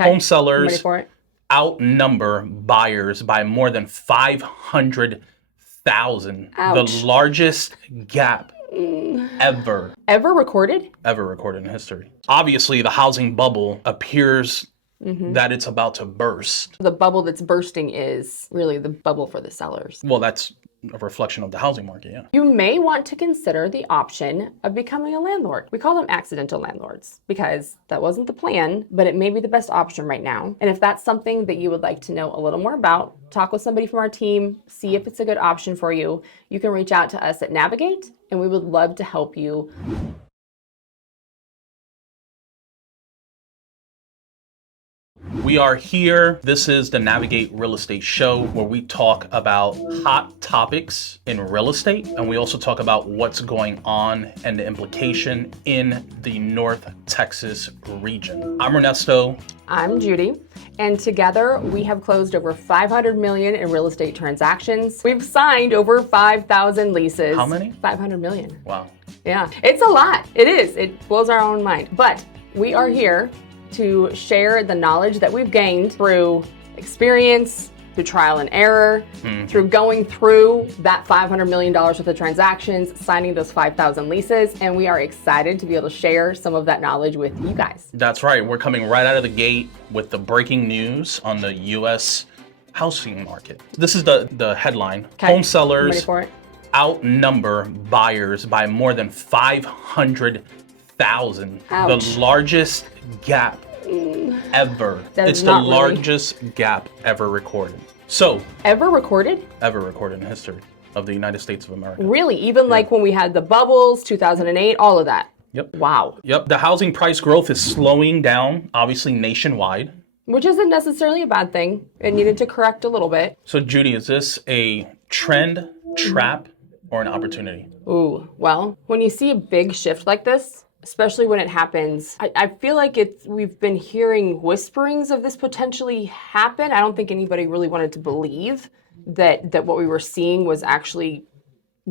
Okay. Home I'm ready sellers for it. outnumber buyers by more than 500,000. The Ouch. largest gap ever Ever recorded? recorded in history. Obviously, the housing bubble appears that it's about to burst. The bubble that's bursting is really the bubble for the sellers. Well, that's a reflection of the housing market, yeah. You may want to consider the option of becoming a landlord. We call them accidental landlords because that wasn't the plan, but it may be the best option right now. And if that's something that you would like to know a little more about, talk with somebody from our team, see if it's a good option for you, you can reach out to us at Navigate, and we would love to help you. We are here. This is the Navigate Real Estate Show where we talk about hot topics in real estate, and we also talk about what's going on and the implication in the North Texas region. I'm Ernesto. I'm Judy, and together we have closed over 500 million in real estate transactions. We've signed over 5,000 leases. How many? 500 million. Wow. Yeah, it's a lot. It is. It blows our own mind. But we are here to share the knowledge that we've gained through experience, through trial and error, through going through that $500 million worth of transactions, signing those 5,000 leases, and we are excited to be able to share some of that knowledge with you guys. That's right. We're coming right out of the gate with the breaking news on the U.S. housing market. This is the headline. Okay. Home I'm ready sellers for it. outnumber buyers by more than 500,000. Ouch. The largest gap ever. That is It's the not really- largest gap ever recorded. So, Ever recorded? ever recorded in history of the United States of America. Really? Even like when we had the bubbles, 2008, all of that? Yep. Wow. Yep. The housing price growth is slowing down, obviously nationwide. Which isn't necessarily a bad thing. It needed to correct a little bit. So, Judy, is this a trend, trap, or an opportunity? Ooh, well, when you see a big shift like this, especially when it happens, I feel like we've been hearing whisperings of this potentially happen. I don't think anybody really wanted to believe that what we were seeing was actually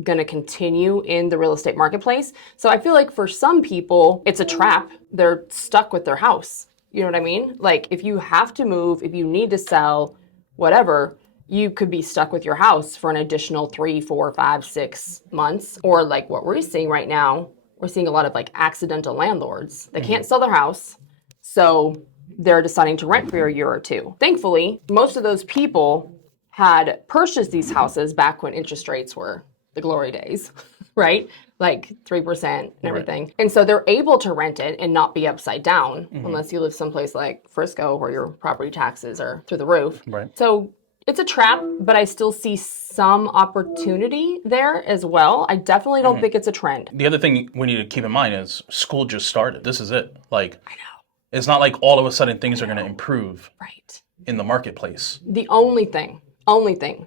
going to continue in the real estate marketplace. So I feel like for some people, it's a trap. They're stuck with their house. You know what I mean? Like if you have to move, if you need to sell, whatever, you could be stuck with your house for an additional 3, 4, 5, 6 months. Or like what we're seeing right now, we're seeing a lot of like accidental landlords. They can't sell their house, so they're deciding to rent for a year or two. Thankfully, most of those people had purchased these houses back when interest rates were the glory days, right? Like 3% and everything. Right. And so they're able to rent it and not be upside down, unless you live someplace like Frisco where your property taxes are through the roof. Right. So it's a trap, but I still see some opportunity there as well. I definitely don't think it's a trend. The other thing we need to keep in mind is school just started. This is it. Like, I know. it's not like all of a sudden things are going to improve Right. in the marketplace. The only thing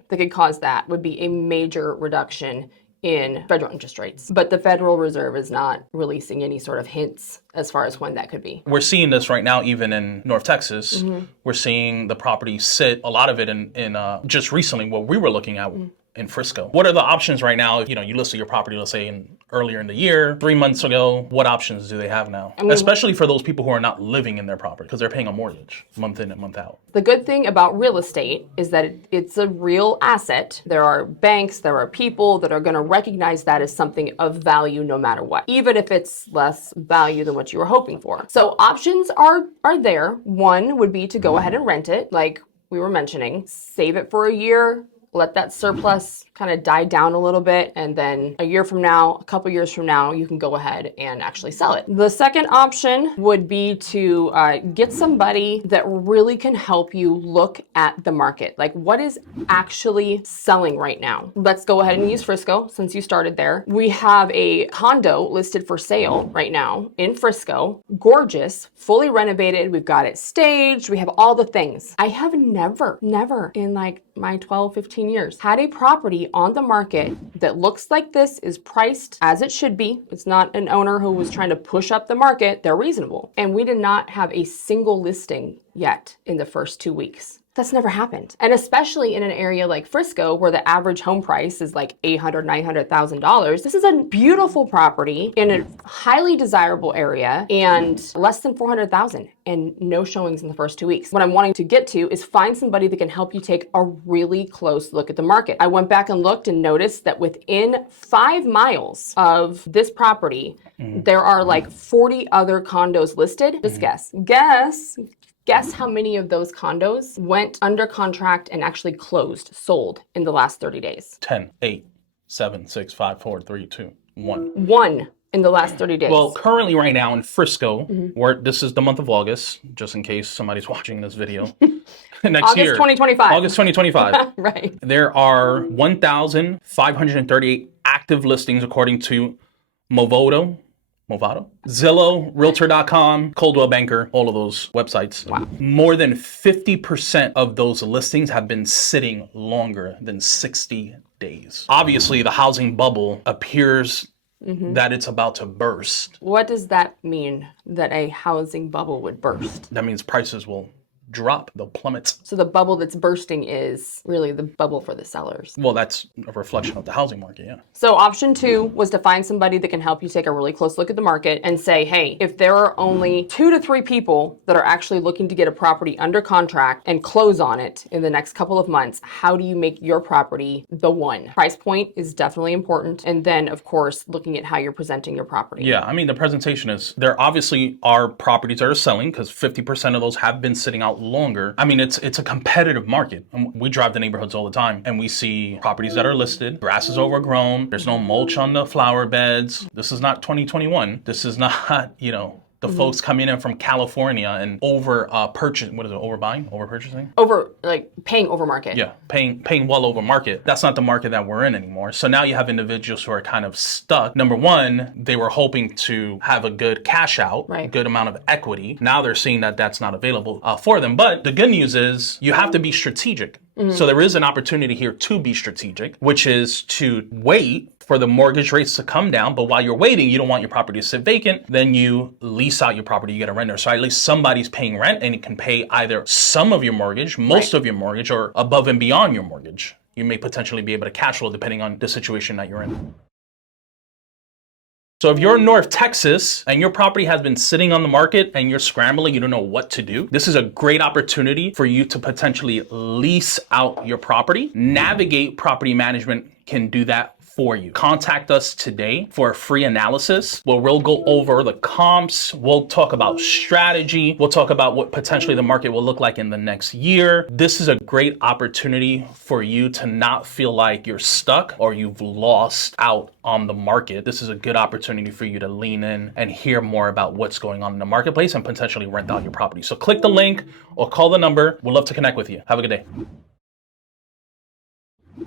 that could cause that would be a major reduction in federal interest rates. But the Federal Reserve is not releasing any sort of hints as far as when that could be. We're seeing this right now, even in North Texas. We're seeing the property sit, a lot of it in just recently, what we were looking at in Frisco. What are the options right now? If, you listed your property, let's say earlier in the year, 3 months ago, what options do they have now? Especially for those people who are not living in their property because they're paying a mortgage month in and month out. The good thing about real estate is that it's a real asset. There are banks, there are people that are going to recognize that as something of value no matter what, even if it's less value than what you were hoping for. So options are there. One would be to go ahead and rent it, like we were mentioning, save it for a year, let that surplus kind of die down a little bit, and then a year from now, a couple years from now, you can go ahead and actually sell it. The second option would be to get somebody that really can help you look at the market. Like what is actually selling right now? Let's go ahead and use Frisco since you started there. We have a condo listed for sale right now in Frisco. Gorgeous, fully renovated. We've got it staged. We have all the things. I have never in like my 12, 15 years had a property on the market that looks like this, is priced as it should be. It's not an owner who was trying to push up the market. They're reasonable. And we did not have a single listing yet in the first 2 weeks. That's never happened. And especially in an area like Frisco, where the average home price is like $800,000, $900,000. This is a beautiful property in a highly desirable area and less than 400,000 and no showings in the first 2 weeks. What I'm wanting to get to is find somebody that can help you take a really close look at the market. I went back and looked and noticed that within 5 miles of this property, there are like 40 other condos listed. Just guess how many of those condos went under contract and actually closed, sold in the last 30 days? 10, 8, 7, 6, 5, 4, 3, 2, 1. One in the last 30 days. Well, currently right now in Frisco, where this is the month of August, just in case somebody's watching this video next year. August 2025. August 2025. Right. There are 1,538 active listings according to Movado, Zillow, Realtor.com, Coldwell Banker, all of those websites. Wow. More than 50% of those listings have been sitting longer than 60 days. Obviously, the housing bubble appears that it's about to burst. What does that mean, that a housing bubble would burst? That means prices will drop, they'll plummet. So the bubble that's bursting is really the bubble for the sellers. Well, that's a reflection of the housing market, yeah. So option 2 was to find somebody that can help you take a really close look at the market and say, hey, if there are only 2 to 3 people that are actually looking to get a property under contract and close on it in the next couple of months, how do you make your property the one? Price point is definitely important. And then, of course, looking at how you're presenting your property. Yeah, I mean, the presentation is, there obviously are properties that are selling because 50% of those have been sitting out longer. I mean, it's a competitive market. We drive the neighborhoods all the time and we see properties that are listed, grass is overgrown, there's no mulch on the flower beds. This is not 2021. This is not, the folks coming in from California and overpurchasing? Paying over market. Yeah, paying well over market. That's not the market that we're in anymore. So now you have individuals who are kind of stuck. Number one, they were hoping to have a good cash out, right, good amount of equity. Now they're seeing that that's not available for them. But the good news is you have to be strategic. So there is an opportunity here to be strategic, which is to wait for the mortgage rates to come down. But while you're waiting, you don't want your property to sit vacant. Then you lease out your property, you get a renter. So at least somebody's paying rent and it can pay either some of your mortgage, most of your mortgage, or above and beyond your mortgage. You may potentially be able to cash flow depending on the situation that you're in. So if you're in North Texas and your property has been sitting on the market and you're scrambling, you don't know what to do, this is a great opportunity for you to potentially lease out your property. Navigate Property Management can do that for you. Contact us today for a free analysis where we'll go over the comps, we'll talk about strategy, we'll talk about what potentially the market will look like in the next year. This is a great opportunity for you to not feel like you're stuck or you've lost out on the market. This is a good opportunity for you to lean in and hear more about what's going on in the marketplace and potentially rent out your property. So click the link or call the number. We'd love to connect with you. Have a good day.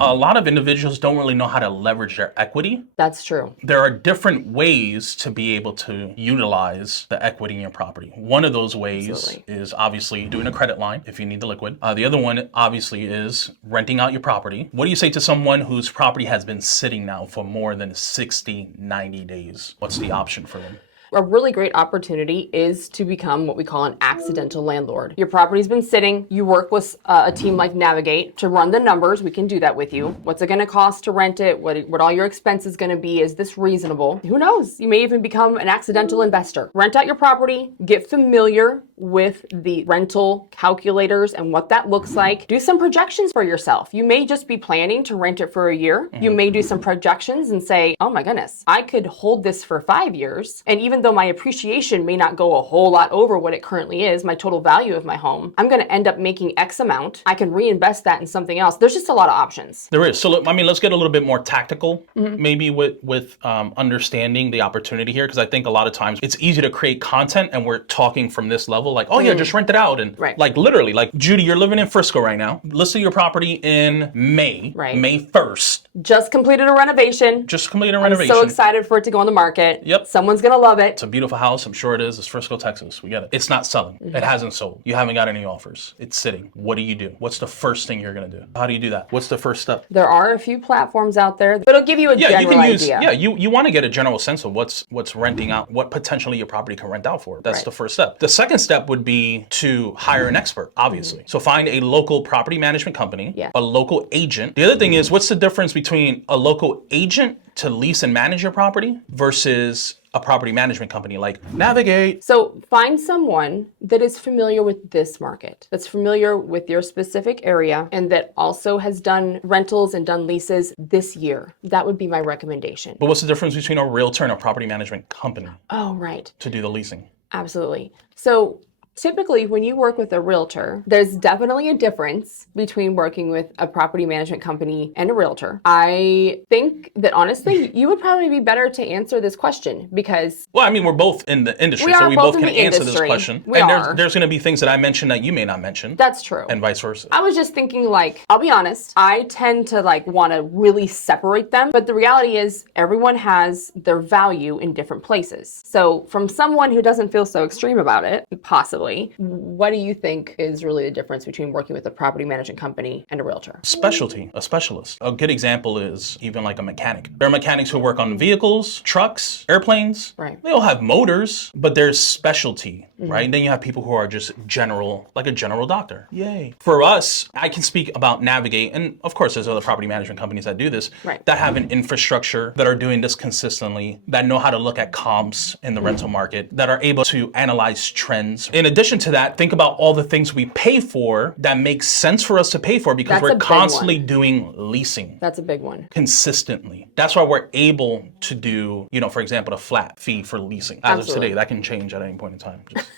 A lot of individuals don't really know how to leverage their equity. That's true. There are different ways to be able to utilize the equity in your property. One of those ways is obviously doing a credit line if you need the liquid. The other one obviously is renting out your property. What do you say to someone whose property has been sitting now for more than 60, 90 days? What's the option for them? A really great opportunity is to become what we call an accidental landlord. Your property's been sitting, you work with a team like Navigate to run the numbers. We can do that with you. What's it gonna cost to rent it? What all your expenses gonna be? Is this reasonable? Who knows? You may even become an accidental investor. Rent out your property, get familiar with the rental calculators and what that looks like. Do some projections for yourself. You may just be planning to rent it for a year. You may do some projections and say, oh my goodness, I could hold this for 5 years. And even though my appreciation may not go a whole lot over what it currently is, my total value of my home, I'm gonna end up making X amount. I can reinvest that in something else. There's just a lot of options. There is. So let's get a little bit more tactical, maybe with understanding the opportunity here, because I think a lot of times it's easy to create content and we're talking from this level, like, oh yeah, just rent it out. And like literally, like Judy, you're living in Frisco right now. Listed your property in May, May 1st. just completed a renovation. Just completed a I'm renovation. so excited for it to go on the market. Yep. Someone's going to love it. It's a beautiful house. I'm sure it is. It's Frisco, Texas. We get it. It's not selling. It hasn't sold. You haven't got any offers. It's sitting. What do you do? What's the first thing you're going to do? How do you do that? What's the first step? There are a few platforms out there, but it'll give you a general idea. Yeah, you want to get a general sense of what's renting out, what potentially your property can rent out for. That's the first step. The second step would be to hire an expert, obviously. So find a local property management company, a local agent. The other thing is, what's the difference between a local agent to lease and manage your property versus a property management company like Navigate? So find someone that is familiar with this market, that's familiar with your specific area, and that also has done rentals and done leases this year. That would be my recommendation. But what's the difference between a realtor and a property management company? Oh, right. To do the leasing? Absolutely. So typically, when you work with a realtor, there's definitely a difference between working with a property management company and a realtor. I think that honestly, you would probably be better to answer this question because... Well, I mean, we're both in the industry, so we both can answer this question. There's going to be things that I mention that you may not mention. That's true. And vice versa. I was just thinking, like, I'll be honest, I tend to want to really separate them, but the reality is everyone has their value in different places. So from someone who doesn't feel so extreme about it, possibly, what do you think is really the difference between working with a property management company and a realtor? Specialty, a specialist. A good example is even like a mechanic. There are mechanics who work on vehicles, trucks, airplanes. Right. They all have motors, but there's specialty, right? And then you have people who are just general, like a general doctor. Yay. For us, I can speak about Navigate, and of course there's other property management companies that do this, that have an infrastructure, that are doing this consistently, that know how to look at comps in the rental market, that are able to analyze trends. In addition to that, think about all the things we pay for that makes sense for us to pay for because we're constantly doing leasing. That's a big one. Consistently. That's why we're able to do, for example, a flat fee for leasing. As of today, that can change at any point in time. Just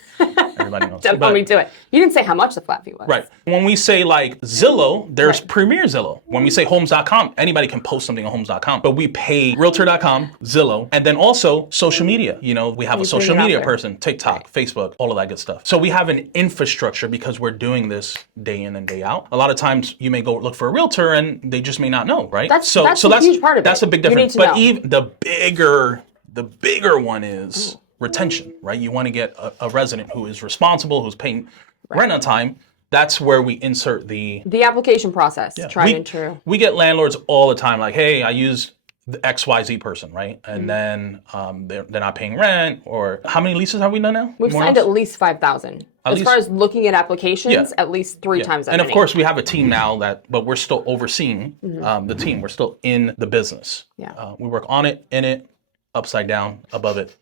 everybody knows. Don't hold me to it. You didn't say how much the flat fee was. Right. When we say like Zillow, there's Premier Zillow. When we say homes.com, anybody can post something on homes.com, but we pay realtor.com, Zillow, and then also social media. We have a social media person, TikTok, Facebook, all of that good stuff. So we have an infrastructure because we're doing this day in and day out. A lot of times you may go look for a realtor and they just may not know, right? That's a huge part of it. That's a big difference. But even the bigger one is retention, right? You want to get a resident who is responsible, who's paying rent on time. That's where we insert the application process. Tried and true. We get landlords all the time, like, hey, I used the XYZ person, right? And then they're not paying rent. Or how many leases have we done now? We've signed at least 5,000. As far as looking at applications, at least 3 times that many. And of course, we have a team now but we're still overseeing the team. We're still in the business. We work on it, in it, upside down, above it,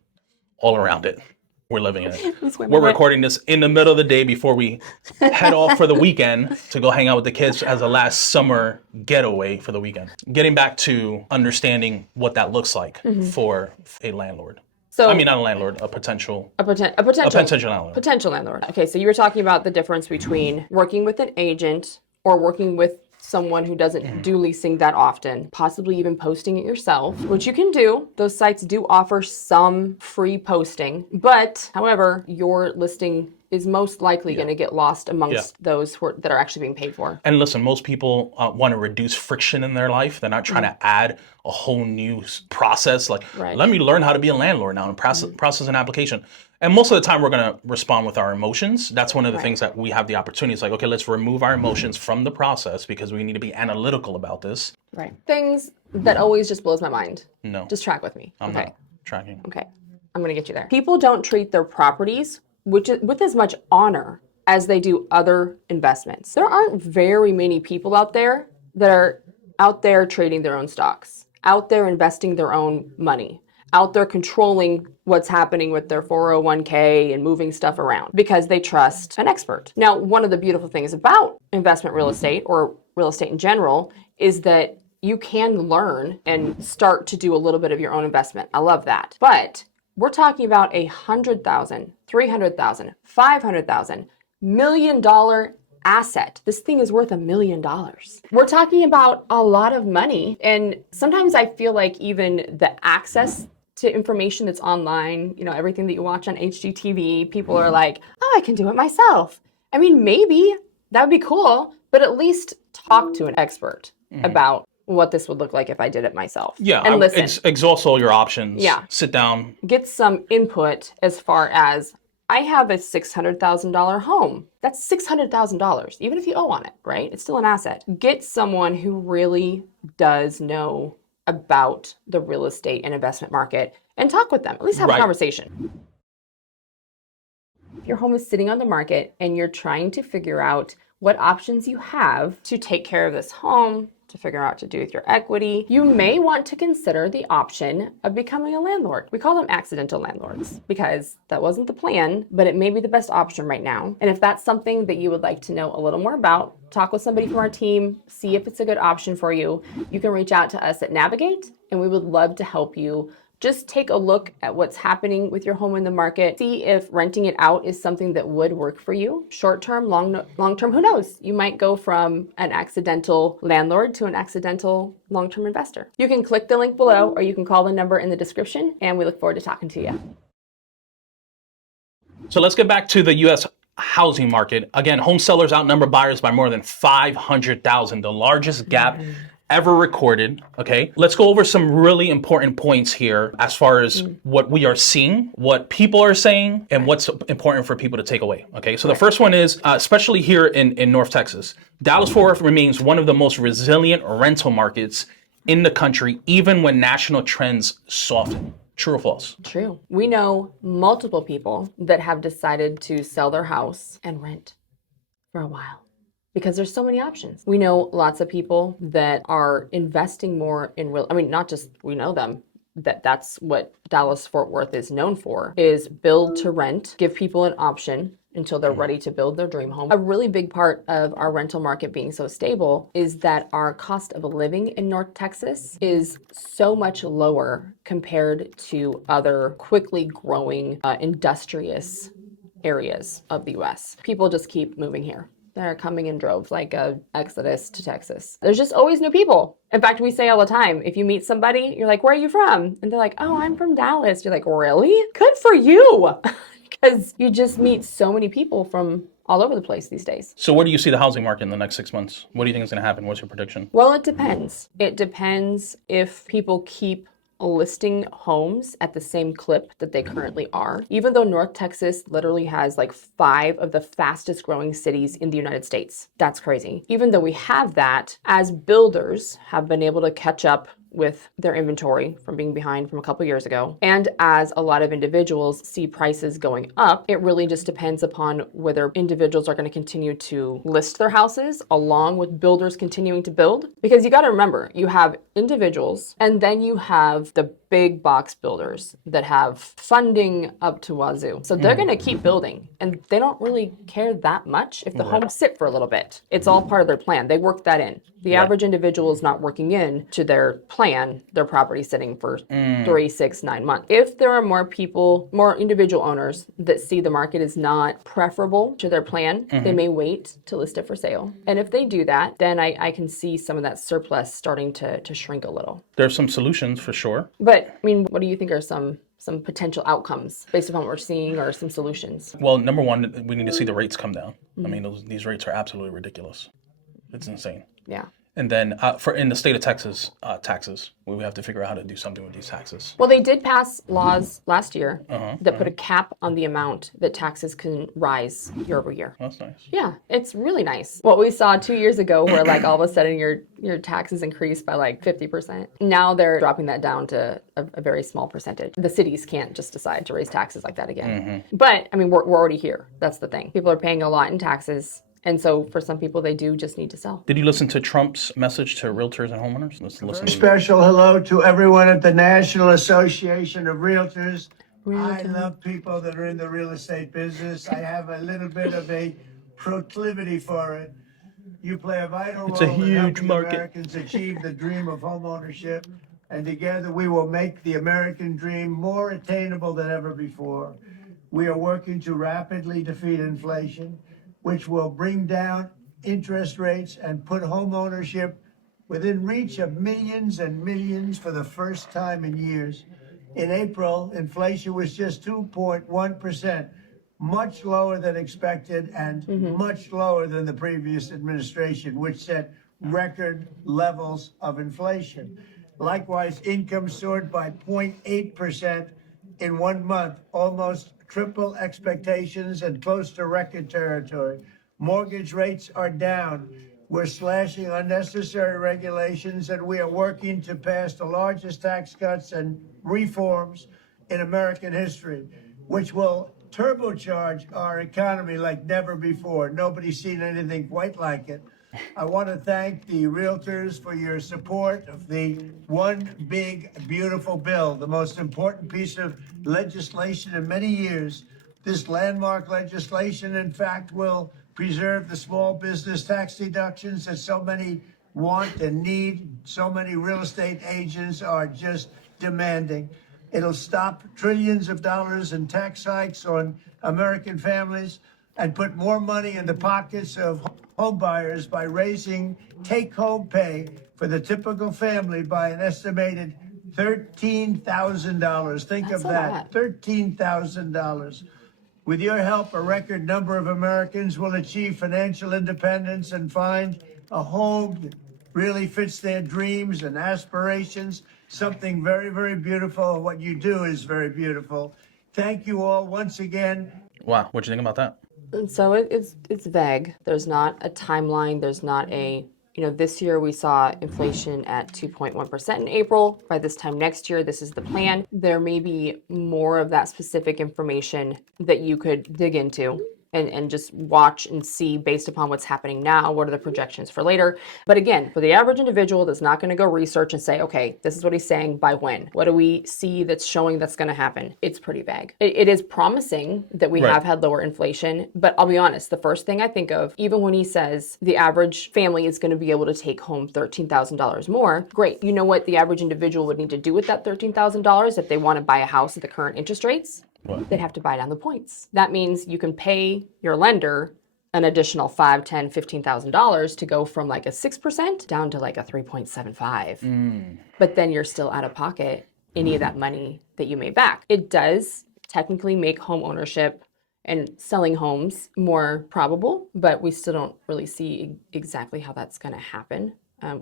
all around it. We're living in it. We're recording this in the middle of the day before we head off for the weekend to go hang out with the kids as a last summer getaway for the weekend. Getting back to understanding what that looks like for a landlord. So, I mean, not a landlord, a potential landlord. Potential landlord. Okay, so you were talking about the difference between working with an agent or working with someone who doesn't do leasing that often, possibly even posting it yourself, which you can do. Those sites do offer some free posting, but however, your listing is most likely going to get lost amongst those that are actually being paid for. And listen, most people want to reduce friction in their life. They're not trying to add a whole new process. Like, let me learn how to be a landlord now and process an application. And most of the time, we're going to respond with our emotions. That's one of the things that we have the opportunity. It's like, okay, let's remove our emotions from the process because we need to be analytical about this. Right. Things that always just blows my mind. No. Just track with me. I'm not tracking. Okay. I'm going to get you there. People don't treat their properties with as much honor as they do other investments. There aren't very many people out there that are out there trading their own stocks, out there investing their own money, out there controlling what's happening with their 401k and moving stuff around because they trust an expert. Now, one of the beautiful things about investment real estate or real estate in general is that you can learn and start to do a little bit of your own investment. I love that. But we're talking about $100,000, $300,000, $500,000, $1 million asset. This thing is worth $1 million. We're talking about a lot of money. And sometimes I feel like even the access to information that's online, everything that you watch on HGTV, people are like, oh, I can do it myself. I mean, maybe that would be cool, but at least talk to an expert about what this would look like if I did it myself. Yeah, and listen. exhaust all your options. Yeah. Sit down. Get some input as far as, I have a $600,000 home. That's $600,000, even if you owe on it, right? It's still an asset. Get someone who really does know about the real estate and investment market and talk with them. At least have a conversation. If your home is sitting on the market and you're trying to figure out what options you have to take care of this home, to figure out what to do with your equity, you may want to consider the option of becoming a landlord. We call them accidental landlords because that wasn't the plan, but it may be the best option right now. And if that's something that you would like to know a little more about, talk with somebody from our team, see if it's a good option for you. You can reach out to us at Navigate, and we would love to help you. Just take a look at what's happening with your home in the market. See if renting it out is something that would work for you. Short term, long term, who knows? You might go from an accidental landlord to an accidental long-term investor. You can click the link below, or you can call the number in the description, and we look forward to talking to you. So let's get back to the U.S. housing market. Again, home sellers outnumber buyers by more than 500,000, the largest gap ever recorded. Okay, let's go over some really important points here as far as what we are seeing, what people are saying, and what's important for people to take away. Okay, so the first one is, especially here in North Texas, Dallas-Fort Worth remains one of the most resilient rental markets in the country, even when national trends soften. True or false? True. We know multiple people that have decided to sell their house and rent for a while, because there's so many options. We know lots of people that are investing more in not just we know them, that's what Dallas-Fort Worth is known for, is build to rent, give people an option until they're ready to build their dream home. A really big part of our rental market being so stable is that our cost of living in North Texas is so much lower compared to other quickly growing industrious areas of the US. People just keep moving here. They're coming in droves, like a exodus to Texas. There's just always new people. In fact, we say all the time, if you meet somebody, you're like, where are you from? And they're like, oh, I'm from Dallas. You're like, really? Good for you. Because you just meet so many people from all over the place these days. So where do you see the housing market in the next 6 months? What do you think is going to happen? What's your prediction? Well, it depends. It depends if people keep listing homes at the same clip that they currently are. Even though North Texas literally has like 5 of the fastest growing cities in the United States. That's crazy. Even though we have that, as builders have been able to catch up with their inventory from being behind from a couple years ago, and as a lot of individuals see prices going up, it really just depends upon whether individuals are going to continue to list their houses along with builders continuing to build. Because you got to remember, you have individuals and then you have the big box builders that have funding up to wazoo. So they're going to keep building, and they don't really care that much if the homes sit for a little bit. It's all part of their plan. They work that in. The average individual is not working in to their plan, their property sitting for 3, 6, 9 months. If there are more people, more individual owners that see the market is not preferable to their plan, they may wait to list it for sale. And if they do that, then I can see some of that surplus starting to shrink a little. There's some solutions for sure. But I mean, what do you think are some potential outcomes based upon what we're seeing, or some solutions? Well, number one, we need to see the rates come down. I mean, these rates are absolutely ridiculous. It's insane. Yeah. And then in the state of Texas, taxes, we have to figure out how to do something with these taxes. Well, they did pass laws last year that put a cap on the amount that taxes can rise year over year. That's nice. Yeah, it's really nice. What we saw 2 years ago, where like all of a sudden your taxes increased by like 50%. Now they're dropping that down to a very small percentage. The cities can't just decide to raise taxes like that again. But I mean, we're already here. That's the thing. People are paying a lot in taxes. And so for some people, they do just need to sell. Did you listen to Trump's message to realtors and homeowners? Let's listen. Special hello to everyone at the National Association of Realtors. I love people that are in the real estate business. I have a little bit of a proclivity for it. You play a vital role in helping Americans achieve the dream of homeownership, and together we will make the American dream more attainable than ever before. We are working to rapidly defeat inflation, which will bring down interest rates and put homeownership within reach of millions and millions for the first time in years. In April, inflation was just 2.1%, much lower than expected and much lower than the previous administration, which set record levels of inflation. Likewise, income soared by 0.8% in 1 month, almost triple expectations and close to record territory. Mortgage rates are down. We're slashing unnecessary regulations, and we are working to pass the largest tax cuts and reforms in American history, which will turbocharge our economy like never before. Nobody's seen anything quite like it. I want to thank the Realtors for your support of the one big, beautiful bill, the most important piece of legislation in many years. This landmark legislation, in fact, will preserve the small business tax deductions that so many want and need. So many real estate agents are just demanding. It'll stop trillions of dollars in tax hikes on American families and put more money in the pockets of home buyers by raising take-home pay for the typical family by an estimated $13,000. Think That's of a that, lot. $13,000. With your help, a record number of Americans will achieve financial independence and find a home that really fits their dreams and aspirations. Something very, very beautiful. What you do is very beautiful. Thank you all once again. Wow, what do you think about that? And so it's vague. There's not a timeline. There's not a, this year we saw inflation at 2.1% in April. By this time next year, this is the plan. There may be more of that specific information that you could dig into and just watch and see based upon what's happening now. What are the projections for later? But again, for the average individual that's not going to go research and say, okay, this is what he's saying by when. What do we see that's showing that's going to happen? It's pretty vague. It is promising that we Right. have had lower inflation, but I'll be honest, the first thing I think of, even when he says the average family is going to be able to take home $13,000 more, great. You know what the average individual would need to do with that $13,000 if they want to buy a house at the current interest rates? What? They'd have to buy down the points. That means you can pay your lender an additional $5,000, $10,000, $15,000 to go from like a 6% down to like a 3.75. But then you're still out of pocket any of that money that you made back. It does technically make home ownership and selling homes more probable, but we still don't really see exactly how that's going to happen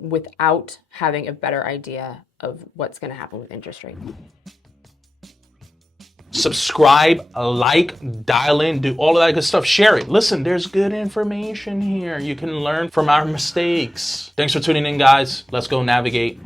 without having a better idea of what's going to happen with interest rates. Subscribe, like, dial in, do all of that good stuff. Share it. Listen, there's good information here. You can learn from our mistakes. Thanks for tuning in, guys. Let's go navigate.